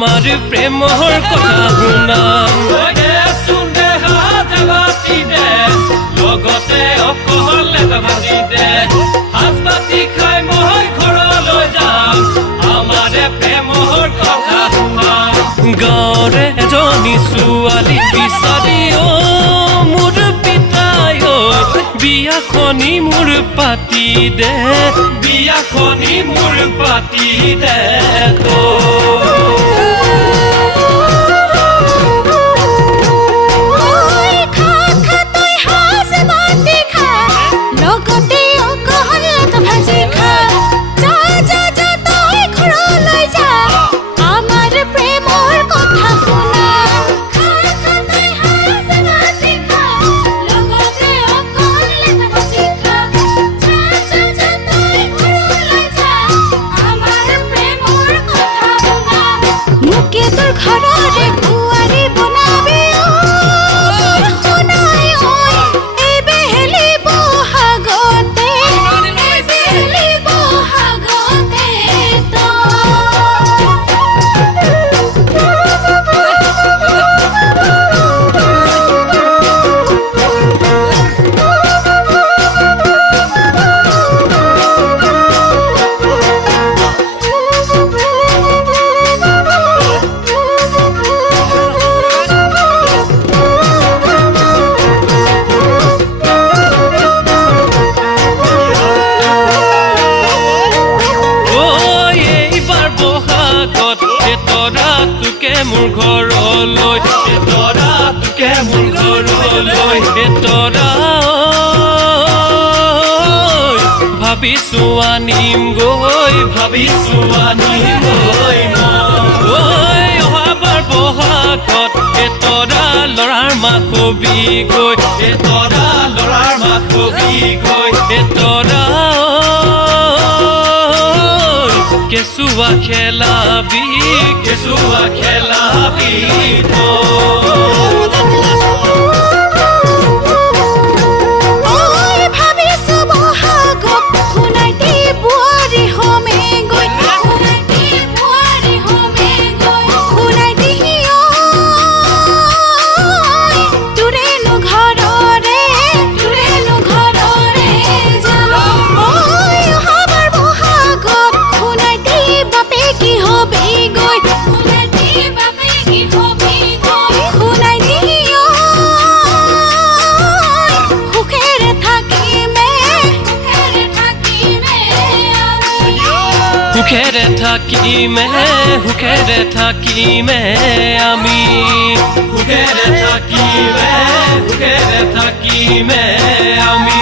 আমার প্রেমর কথা শুনাম লগতে অকলে ভাজি দে সাজ বাতি খাই মই ঘৰলৈ যাম আমাৰে প্ৰেমৰ কথা শুনাম গাঁৱৰে এজনী ছোৱালী বিচাৰি মোৰ পিতাই বিয়াখনি মোৰ পাতি দে বিয়াখনি মোৰ পাতি দে মোৰ ঘৰলৈ তৰা তোকে মোৰ ঘৰলৈ তৰা ভাবিছো আনিম গৈ অহাবাৰ বহাগত তৰা ল'ৰাৰ মাক কবি গৈ তৰা ল'ৰাৰ মাক কবি গৈ তৰা কেঁচুৱা খেলাবি সুখেৰে থাকিমে আমি সুখেৰে থাকিমে আমি